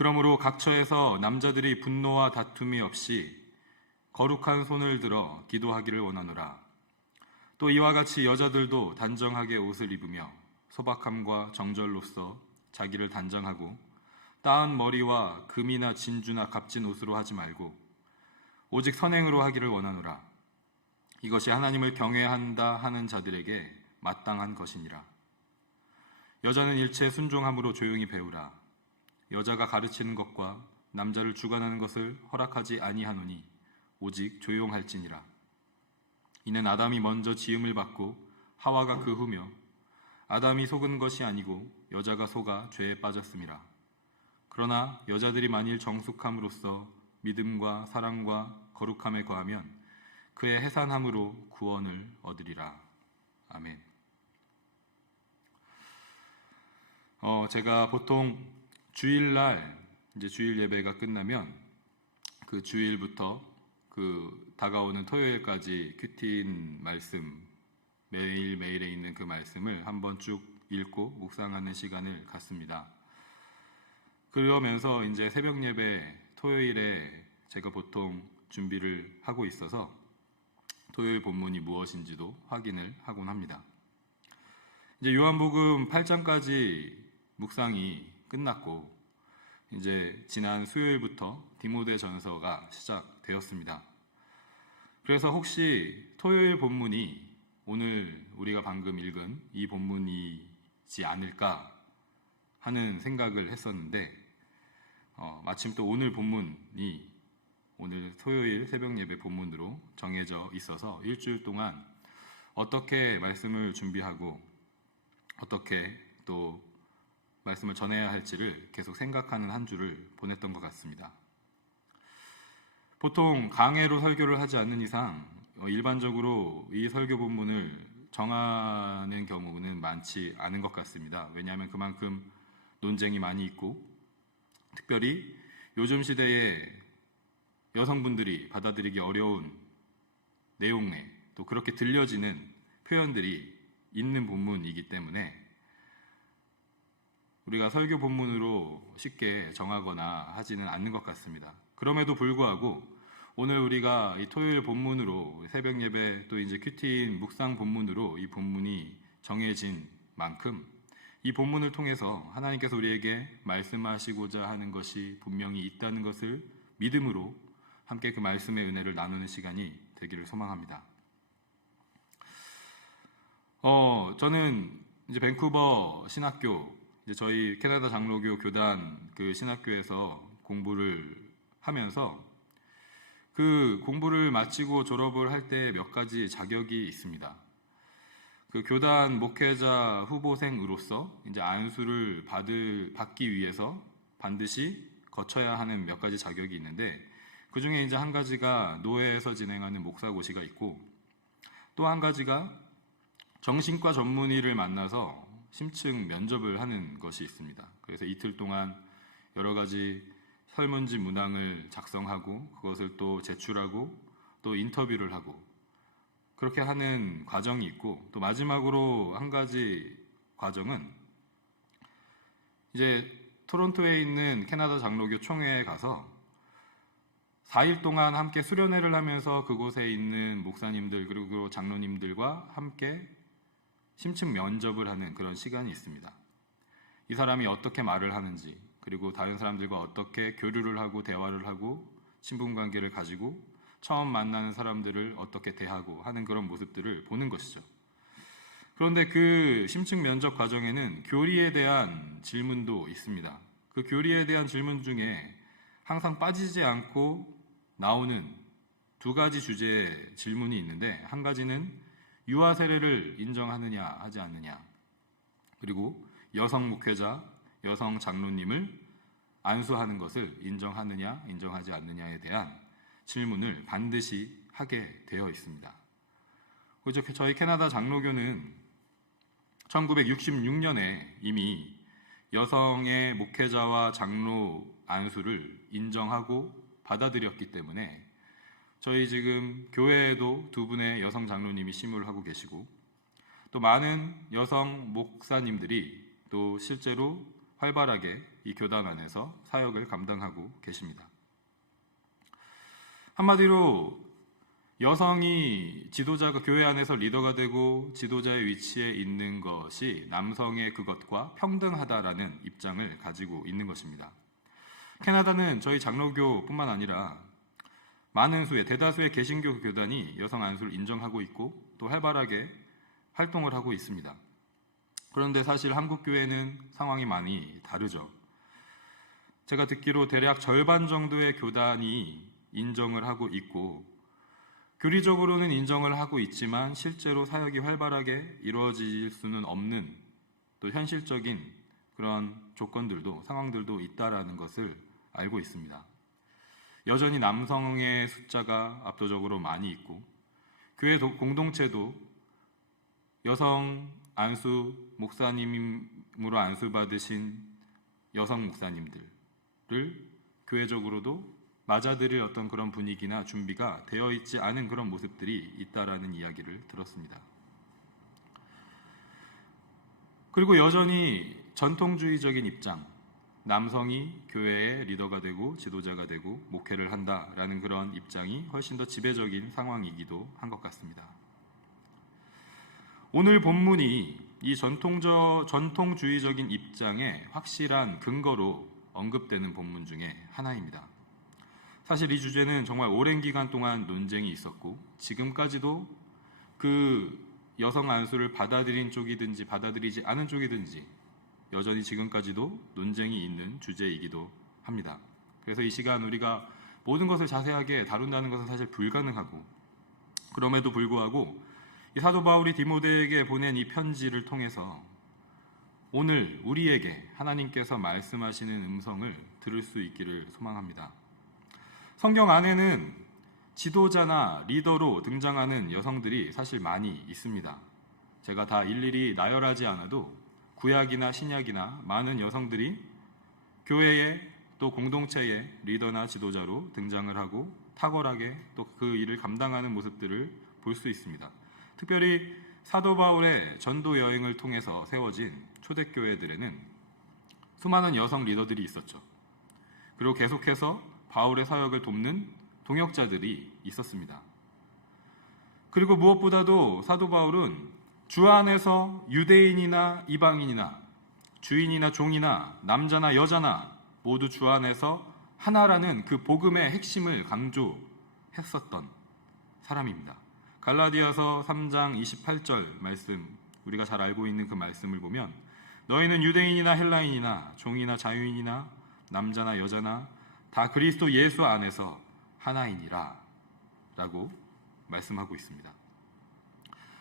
그러므로 각처에서 남자들이 분노와 다툼이 없이 거룩한 손을 들어 기도하기를 원하노라. 또 이와 같이 여자들도 단정하게 옷을 입으며 소박함과 정절로서 자기를 단정하고 따은 머리와 금이나 진주나 값진 옷으로 하지 말고 오직 선행으로 하기를 원하노라. 이것이 하나님을 경외한다 하는 자들에게 마땅한 것이니라. 여자는 일체 순종함으로 조용히 배우라. 여자가 가르치는 것과 남자를 주관하는 것을 허락하지 아니하노니 오직 조용할지니라. 이는 아담이 먼저 지음을 받고 하와가 그 후며 아담이 속은 것이 아니고 여자가 속아 죄에 빠졌음이라. 그러나 여자들이 만일 정숙함으로써 믿음과 사랑과 거룩함에 거하면 그의 해산함으로 구원을 얻으리라. 아멘. 제가 보통 주일날 이제 주일 예배가 끝나면 그 주일부터 그 다가오는 토요일까지 큐티인 말씀 매일매일에 있는 그 말씀을 한번 쭉 읽고 묵상하는 시간을 갖습니다. 그러면서 이제 새벽 예배 토요일에 제가 보통 준비를 하고 있어서 토요일 본문이 무엇인지도 확인을 하곤 합니다. 이제 요한복음 8장까지 묵상이 끝났고 이제 지난 수요일부터 디모데전서가 시작되었습니다. 그래서 혹시 토요일 본문이 오늘 우리가 방금 읽은 이 본문이지 않을까 하는 생각을 했었는데 마침 또 오늘 본문이 오늘 토요일 새벽 예배 본문으로 정해져 있어서 일주일 동안 어떻게 말씀을 준비하고 어떻게 또 말씀을 전해야 할지를 계속 생각하는 한 주를 보냈던 것 같습니다. 보통 강해로 설교를 하지 않는 이상 일반적으로 이 설교 본문을 정하는 경우는 많지 않은 것 같습니다. 왜냐하면 그만큼 논쟁이 많이 있고 특별히 요즘 시대에 여성분들이 받아들이기 어려운 내용에 또 그렇게 들려지는 표현들이 있는 본문이기 때문에 우리가 설교 본문으로 쉽게 정하거나 하지는 않는 것 같습니다. 그럼에도 불구하고 오늘 우리가 이 토요일 본문으로 새벽 예배 또 이제 큐티인 묵상 본문으로 이 본문이 정해진 만큼 이 본문을 통해서 하나님께서 우리에게 말씀하시고자 하는 것이 분명히 있다는 것을 믿음으로 함께 그 말씀의 은혜를 나누는 시간이 되기를 소망합니다. 저는 이제 밴쿠버 신학교 이제 저희 캐나다 장로교 교단 그 신학교에서 공부를 하면서 그 공부를 마치고 졸업을 할 때 몇 가지 자격이 있습니다. 그 교단 목회자 후보생으로서 이제 안수를 받기 위해서 반드시 거쳐야 하는 몇 가지 자격이 있는데 그 중에 이제 한 가지가 노회에서 진행하는 목사고시가 있고 또 한 가지가 정신과 전문의를 만나서 심층 면접을 하는 것이 있습니다. 그래서 이틀 동안 여러 가지 설문지 문항을 작성하고 그것을 또 제출하고 또 인터뷰를 하고 그렇게 하는 과정이 있고 또 마지막으로 한 가지 과정은 이제 토론토에 있는 캐나다 장로교 총회에 가서 4일 동안 함께 수련회를 하면서 그곳에 있는 목사님들 그리고 장로님들과 함께 심층 면접을 하는 그런 시간이 있습니다. 이 사람이 어떻게 말을 하는지 그리고 다른 사람들과 어떻게 교류를 하고 대화를 하고 친분관계를 가지고 처음 만나는 사람들을 어떻게 대하고 하는 그런 모습들을 보는 것이죠. 그런데 그 심층 면접 과정에는 교리에 대한 질문도 있습니다. 그 교리에 대한 질문 중에 항상 빠지지 않고 나오는 두 가지 주제의 질문이 있는데 한 가지는 유아 세례를 인정하느냐 하지 않느냐 그리고 여성 목회자, 여성 장로님을 안수하는 것을 인정하느냐 인정하지 않느냐에 대한 질문을 반드시 하게 되어 있습니다. 그래서 저희 캐나다 장로교는 1966년에 이미 여성의 목회자와 장로 안수를 인정하고 받아들였기 때문에 저희 지금 교회에도 두 분의 여성 장로님이 심부를 하고 계시고 또 많은 여성 목사님들이 또 실제로 활발하게 이 교단 안에서 사역을 감당하고 계십니다. 한마디로 여성이 지도자가 교회 안에서 리더가 되고 지도자의 위치에 있는 것이 남성의 그것과 평등하다라는 입장을 가지고 있는 것입니다. 캐나다는 저희 장로교뿐만 아니라 많은 수의 대다수의 개신교 교단이 여성 안수를 인정하고 있고 또 활발하게 활동을 하고 있습니다. 그런데 사실 한국 교회는 상황이 많이 다르죠. 제가 듣기로 대략 절반 정도의 교단이 인정을 하고 있고 교리적으로는 인정을 하고 있지만 실제로 사역이 활발하게 이루어질 수는 없는 또 현실적인 그런 조건들도 상황들도 있다라는 것을 알고 있습니다. 여전히 남성의 숫자가 압도적으로 많이 있고 교회 공동체도 여성 안수 목사님으로 안수받으신 여성 목사님들을 교회적으로도 맞아들일 어떤 그런 분위기나 준비가 되어 있지 않은 그런 모습들이 있다라는 이야기를 들었습니다. 그리고 여전히 전통주의적인 입장, 남성이 교회의 리더가 되고 지도자가 되고 목회를 한다라는 그런 입장이 훨씬 더 지배적인 상황이기도 한 것 같습니다. 오늘 본문이 이 전통주의적인 입장의 확실한 근거로 언급되는 본문 중에 하나입니다. 사실 이 주제는 정말 오랜 기간 동안 논쟁이 있었고 지금까지도 그 여성 안수를 받아들인 쪽이든지 받아들이지 않은 쪽이든지 여전히 지금까지도 논쟁이 있는 주제이기도 합니다. 그래서 이 시간 우리가 모든 것을 자세하게 다룬다는 것은 사실 불가능하고 그럼에도 불구하고 이 사도 바울이 디모데에게 보낸 이 편지를 통해서 오늘 우리에게 하나님께서 말씀하시는 음성을 들을 수 있기를 소망합니다. 성경 안에는 지도자나 리더로 등장하는 여성들이 사실 많이 있습니다. 제가 다 일일이 나열하지 않아도 구약이나 신약이나 많은 여성들이 교회에 또 공동체의 리더나 지도자로 등장을 하고 탁월하게 또 그 일을 감당하는 모습들을 볼 수 있습니다. 특별히 사도 바울의 전도 여행을 통해서 세워진 초대교회들에는 수많은 여성 리더들이 있었죠. 그리고 계속해서 바울의 사역을 돕는 동역자들이 있었습니다. 그리고 무엇보다도 사도 바울은 주 안에서 유대인이나 이방인이나 주인이나 종이나 남자나 여자나 모두 주 안에서 하나라는 그 복음의 핵심을 강조했었던 사람입니다. 갈라디아서 3장 28절 말씀, 우리가 잘 알고 있는 그 말씀을 보면 너희는 유대인이나 헬라인이나 종이나 자유인이나 남자나 여자나 다 그리스도 예수 안에서 하나이니라 라고 말씀하고 있습니다.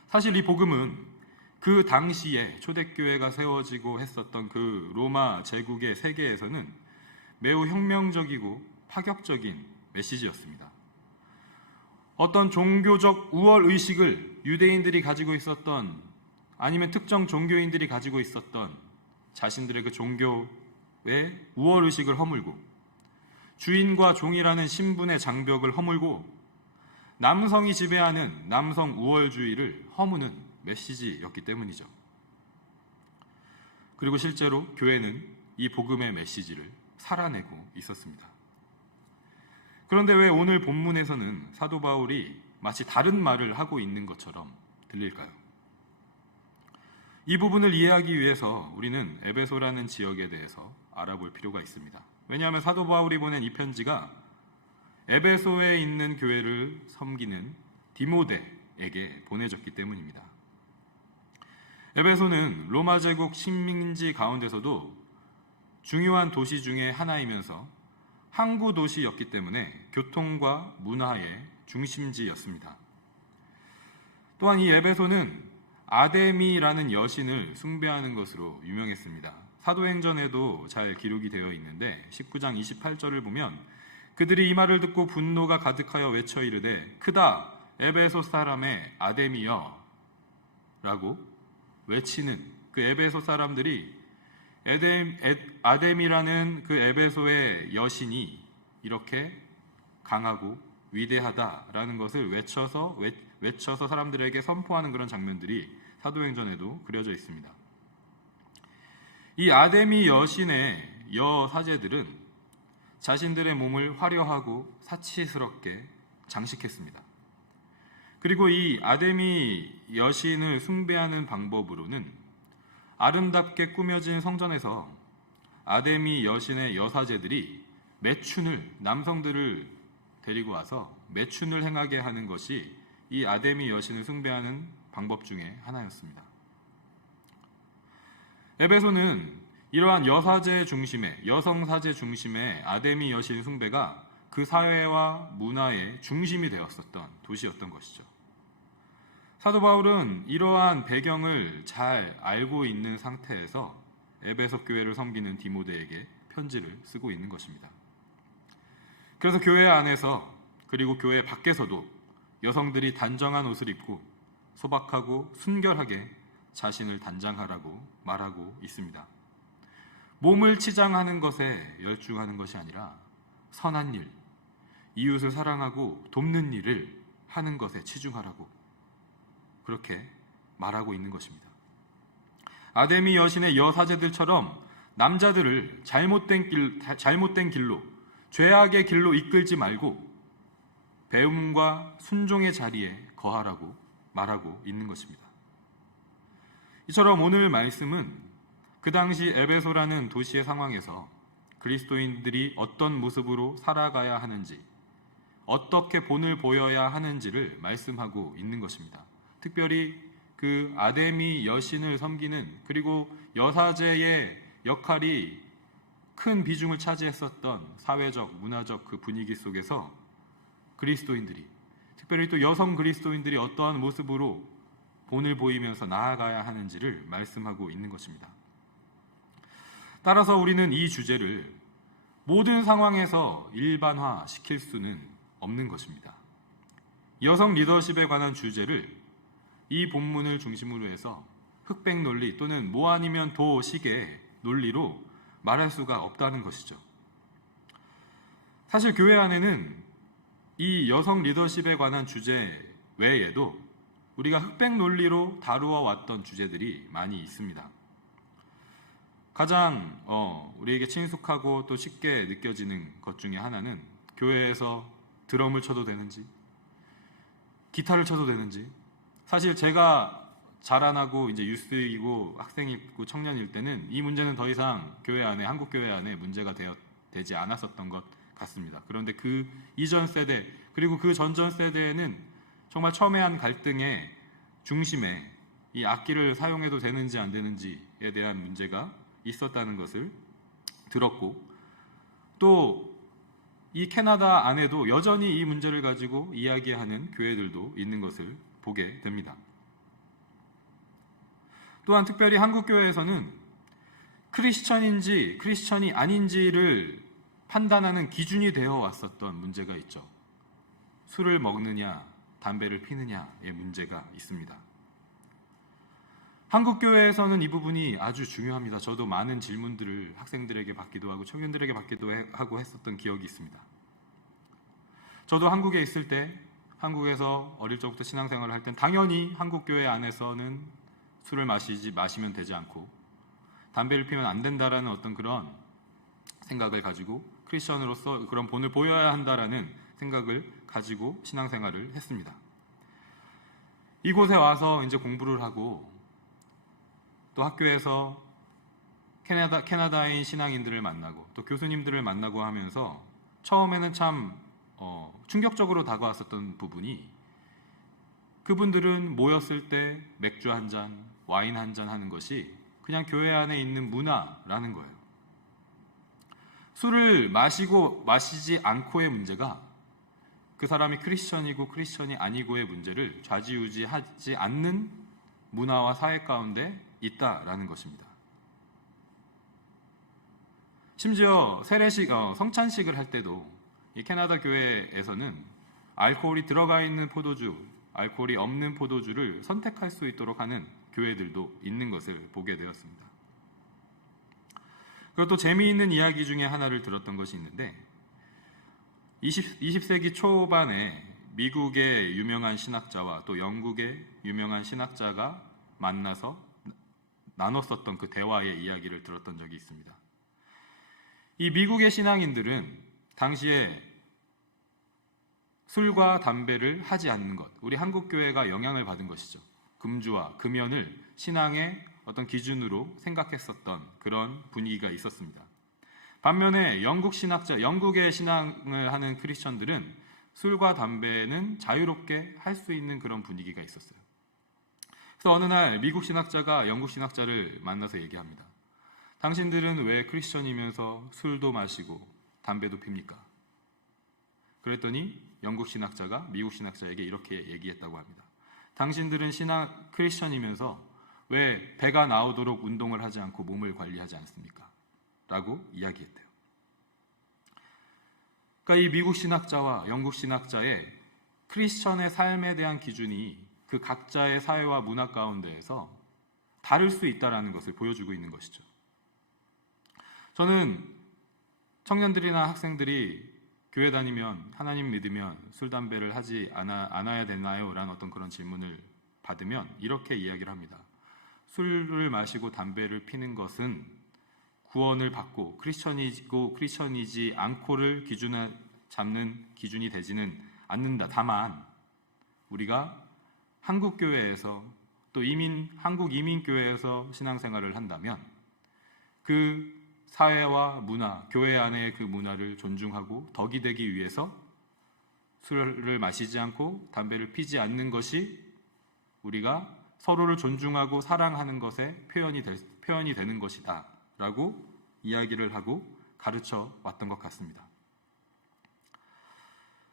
사실 이 복음은 그 당시에 초대교회가 세워지고 했었던 그 로마 제국의 세계에서는 매우 혁명적이고 파격적인 메시지였습니다. 어떤 종교적 우월의식을 유대인들이 가지고 있었던 아니면 특정 종교인들이 가지고 있었던 자신들의 그 종교의 우월의식을 허물고 주인과 종이라는 신분의 장벽을 허물고 남성이 지배하는 남성 우월주의를 허무는 메시지였기 때문이죠. 그리고 실제로 교회는 이 복음의 메시지를 살아내고 있었습니다. 그런데 왜 오늘 본문에서는 사도 바울이 마치 다른 말을 하고 있는 것처럼 들릴까요? 이 부분을 이해하기 위해서 우리는 에베소라는 지역에 대해서 알아볼 필요가 있습니다. 왜냐하면 사도 바울이 보낸 이 편지가 에베소에 있는 교회를 섬기는 디모데에게 보내졌기 때문입니다. 에베소는 로마 제국 식민지 가운데서도 중요한 도시 중에 하나이면서 항구 도시였기 때문에 교통과 문화의 중심지였습니다. 또한 이 에베소는 아데미라는 여신을 숭배하는 것으로 유명했습니다. 사도행전에도 잘 기록이 되어 있는데 19장 28절을 보면 그들이 이 말을 듣고 분노가 가득하여 외쳐 이르되 크다 에베소 사람의 아데미여 라고 외치는 그 에베소 사람들이 아데미라는 그 에베소의 여신이 이렇게 강하고 위대하다라는 것을 외쳐서 사람들에게 선포하는 그런 장면들이 사도행전에도 그려져 있습니다. 이 아데미 여신의 여사제들은 자신들의 몸을 화려하고 사치스럽게 장식했습니다. 그리고 이 아데미 여신을 숭배하는 방법으로는 아름답게 꾸며진 성전에서 아데미 여신의 여사제들이 매춘을, 남성들을 데리고 와서 매춘을 행하게 하는 것이 이 아데미 여신을 숭배하는 방법 중에 하나였습니다. 에베소는 이러한 여사제 중심의, 여성사제 중심의 아데미 여신 숭배가 그 사회와 문화의 중심이 되었었던 도시였던 것이죠. 사도 바울은 이러한 배경을 잘 알고 있는 상태에서 에베소 교회를 섬기는 디모데에게 편지를 쓰고 있는 것입니다. 그래서 교회 안에서 그리고 교회 밖에서도 여성들이 단정한 옷을 입고 소박하고 순결하게 자신을 단장하라고 말하고 있습니다. 몸을 치장하는 것에 열중하는 것이 아니라 선한 일, 이웃을 사랑하고 돕는 일을 하는 것에 치중하라고 그렇게 말하고 있는 것입니다. 아데미 여신의 여사제들처럼 남자들을 잘못된 길로, 죄악의 길로 이끌지 말고 배움과 순종의 자리에 거하라고 말하고 있는 것입니다. 이처럼 오늘 말씀은 그 당시 에베소라는 도시의 상황에서 그리스도인들이 어떤 모습으로 살아가야 하는지, 어떻게 본을 보여야 하는지를 말씀하고 있는 것입니다. 특별히 그 아데미 여신을 섬기는, 그리고 여사제의 역할이 큰 비중을 차지했었던 사회적, 문화적 그 분위기 속에서 그리스도인들이, 특별히 또 여성 그리스도인들이 어떠한 모습으로 본을 보이면서 나아가야 하는지를 말씀하고 있는 것입니다. 따라서 우리는 이 주제를 모든 상황에서 일반화 시킬 수는 없는 것입니다. 여성 리더십에 관한 주제를 이 본문을 중심으로 해서 흑백 논리 또는 뭐 아니면 도식의 논리로 말할 수가 없다는 것이죠. 사실 교회 안에는 이 여성 리더십에 관한 주제 외에도 우리가 흑백 논리로 다루어 왔던 주제들이 많이 있습니다. 가장 우리에게 친숙하고 또 쉽게 느껴지는 것 중에 하나는 교회에서 드럼을 쳐도 되는지, 기타를 쳐도 되는지. 사실 제가 자라나고 이제 유스이고 학생이고 청년일 때는 이 문제는 더 이상 교회 안에, 한국 교회 안에 문제가 되지 않았었던 것 같습니다. 그런데 그 이전 세대 그리고 그 전전 세대에는 정말 첨예한 갈등의 중심에 이 악기를 사용해도 되는지 안 되는지에 대한 문제가 있었다는 것을 들었고, 또 이 캐나다 안에도 여전히 이 문제를 가지고 이야기하는 교회들도 있는 것을 보게 됩니다. 또한 특별히 한국 교회에서는 크리스천인지 크리스천이 아닌지를 판단하는 기준이 되어 왔었던 문제가 있죠. 술을 먹느냐 담배를 피느냐의 문제가 있습니다. 한국 교회에서는 이 부분이 아주 중요합니다. 저도 많은 질문들을 학생들에게 받기도 하고 청년들에게 받기도 하고 했었던 기억이 있습니다. 저도 한국에 있을 때, 한국에서 어릴 적부터 신앙생활을 할 땐 당연히 한국 교회 안에서는 술을 마시면 되지 않고 담배를 피우면 안 된다라는 어떤 그런 생각을 가지고 크리스천으로서 그런 본을 보여야 한다라는 생각을 가지고 신앙생활을 했습니다. 이곳에 와서 이제 공부를 하고 또 학교에서 캐나다인 신앙인들을 만나고 또 교수님들을 만나고 하면서 처음에는 참 충격적으로 다가왔었던 부분이, 그분들은 모였을 때 맥주 한 잔, 와인 한 잔 하는 것이 그냥 교회 안에 있는 문화라는 거예요. 술을 마시지 않고의 문제가 그 사람이 크리스천이고 크리스천이 아니고의 문제를 좌지우지하지 않는 문화와 사회 가운데 있다라는 것입니다. 심지어 세례식, 성찬식을 할 때도 이 캐나다 교회에서는 알코올이 들어가 있는 포도주, 알코올이 없는 포도주를 선택할 수 있도록 하는 교회들도 있는 것을 보게 되었습니다. 그리고 또 재미있는 이야기 중에 하나를 들었던 것이 있는데, 20세기 초반에 미국의 유명한 신학자와 또 영국의 유명한 신학자가 만나서 나눴었던 그 대화의 이야기를 들었던 적이 있습니다. 이 미국의 신앙인들은 당시에 술과 담배를 하지 않는 것, 우리 한국 교회가 영향을 받은 것이죠. 금주와 금연을 신앙의 어떤 기준으로 생각했었던 그런 분위기가 있었습니다. 반면에 영국의 신앙을 하는 크리스천들은 술과 담배는 자유롭게 할 수 있는 그런 분위기가 있었어요. 그래서 어느 날 미국 신학자가 영국 신학자를 만나서 얘기합니다. 당신들은 왜 크리스천이면서 술도 마시고 담배도 핍니까? 그랬더니 영국 신학자가 미국 신학자에게 이렇게 얘기했다고 합니다. 당신들은 크리스천이면서 왜 배가 나오도록 운동을 하지 않고 몸을 관리하지 않습니까? 라고 이야기했대요. 그러니까 이 미국 신학자와 영국 신학자의 크리스천의 삶에 대한 기준이 그 각자의 사회와 문화 가운데에서 다를 수 있다는 것을 보여주고 있는 것이죠. 저는 청년들이나 학생들이 교회 다니면, 하나님 믿으면 술, 담배를 하지 않아야 되나요? 라는 어떤 그런 질문을 받으면 이렇게 이야기를 합니다. 술을 마시고 담배를 피는 것은 구원을 받고 크리스천이지 않고를 잡는 기준이 되지는 않는다. 다만 우리가 한국 교회에서 또 한국 이민교회에서 신앙생활을 한다면 그 사회와 문화, 교회 안의 그 문화를 존중하고 덕이 되기 위해서 술을 마시지 않고 담배를 피지 않는 것이 우리가 서로를 존중하고 사랑하는 것의 표현이 되는 것이다 라고 이야기를 하고 가르쳐 왔던 것 같습니다.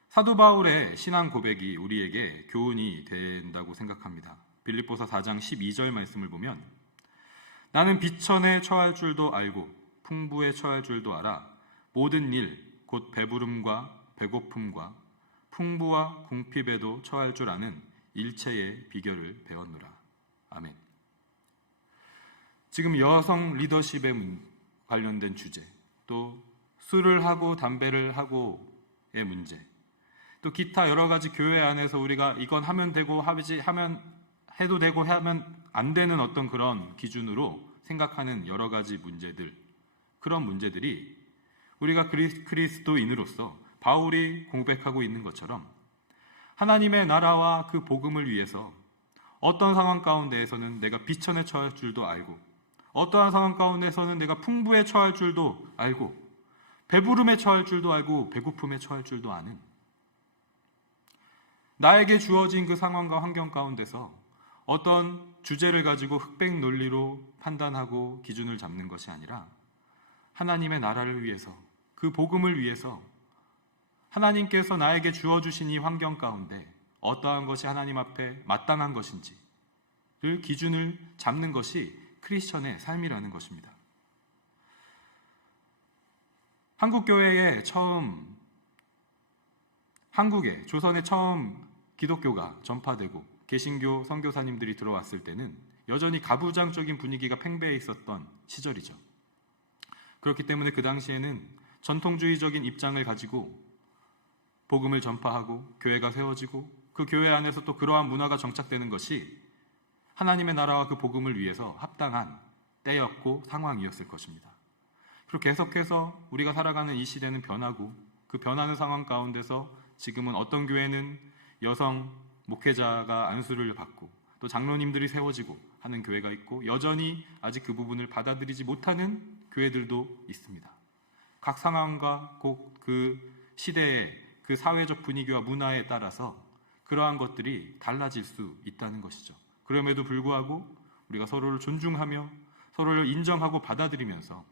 사도 바울의 신앙 고백이 우리에게 교훈이 된다고 생각합니다. 빌립보서 4장 12절 말씀을 보면 나는 비천에 처할 줄도 알고 풍부에 처할 줄도 알아 모든 일 곧 배부름과 배고픔과 풍부와 궁핍에도 처할 줄 아는 일체의 비결을 배웠노라. 아멘. 지금 여성 리더십에 관련된 주제, 또 술을 하고 담배를 하고의 문제, 또 기타 여러 가지 교회 안에서 우리가 이건 하면 되고 해도 되고 하면 안 되는 어떤 그런 기준으로 생각하는 여러 가지 문제들, 그런 문제들이 우리가 그리스도인으로서 바울이 고백하고 있는 것처럼 하나님의 나라와 그 복음을 위해서 어떤 상황 가운데에서는 내가 비천에 처할 줄도 알고 어떠한 상황 가운데서는 내가 풍부에 처할 줄도 알고 배부름에 처할 줄도 알고 배고픔에 처할 줄도 아는 나에게 주어진 그 상황과 환경 가운데서 어떤 주제를 가지고 흑백 논리로 판단하고 기준을 잡는 것이 아니라 하나님의 나라를 위해서 그 복음을 위해서 하나님께서 나에게 주어주신 이 환경 가운데 어떠한 것이 하나님 앞에 마땅한 것인지를 기준을 잡는 것이 크리스천의 삶이라는 것입니다. 조선에 처음 기독교가 전파되고 개신교 선교사님들이 들어왔을 때는 여전히 가부장적인 분위기가 팽배해 있었던 시절이죠. 그렇기 때문에 그 당시에는 전통주의적인 입장을 가지고 복음을 전파하고 교회가 세워지고 그 교회 안에서 또 그러한 문화가 정착되는 것이 하나님의 나라와 그 복음을 위해서 합당한 때였고 상황이었을 것입니다. 그리고 계속해서 우리가 살아가는 이 시대는 변하고 그 변하는 상황 가운데서 지금은 어떤 교회는 여성 목회자가 안수를 받고 또 장로님들이 세워지고 하는 교회가 있고 여전히 아직 그 부분을 받아들이지 못하는 교회들도 있습니다. 각 상황과 꼭 그 시대의 그 사회적 분위기와 문화에 따라서 그러한 것들이 달라질 수 있다는 것이죠. 그럼에도 불구하고 우리가 서로를 존중하며 서로를 인정하고 받아들이면서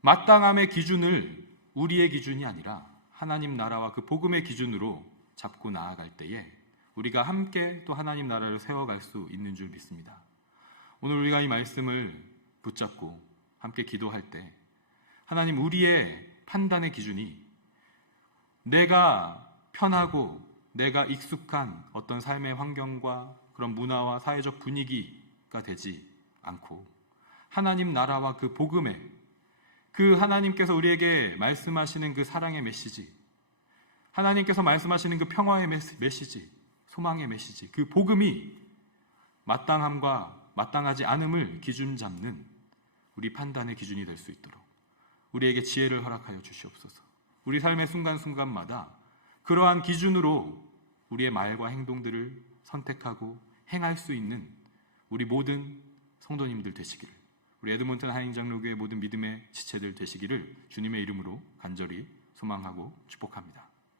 마땅함의 기준을 우리의 기준이 아니라 하나님 나라와 그 복음의 기준으로 잡고 나아갈 때에 우리가 함께 또 하나님 나라를 세워갈 수 있는 줄 믿습니다. 오늘 우리가 이 말씀을 붙잡고 함께 기도할 때 하나님 우리의 판단의 기준이 내가 편하고 내가 익숙한 어떤 삶의 환경과 그런 문화와 사회적 분위기가 되지 않고 하나님 나라와 그 복음의 그 하나님께서 우리에게 말씀하시는 그 사랑의 메시지, 하나님께서 말씀하시는 그 평화의 메시지, 소망의 메시지, 그 복음이 마땅함과 마땅하지 않음을 기준 잡는 우리 판단의 기준이 될 수 있도록 우리에게 지혜를 허락하여 주시옵소서. 우리 삶의 순간순간마다 그러한 기준으로 우리의 말과 행동들을 선택하고 행할 수 있는 우리 모든 성도님들 되시기를, 우리 에드몬턴 한인장로교회 모든 믿음의 지체들 되시기를 주님의 이름으로 간절히 소망하고 축복합니다.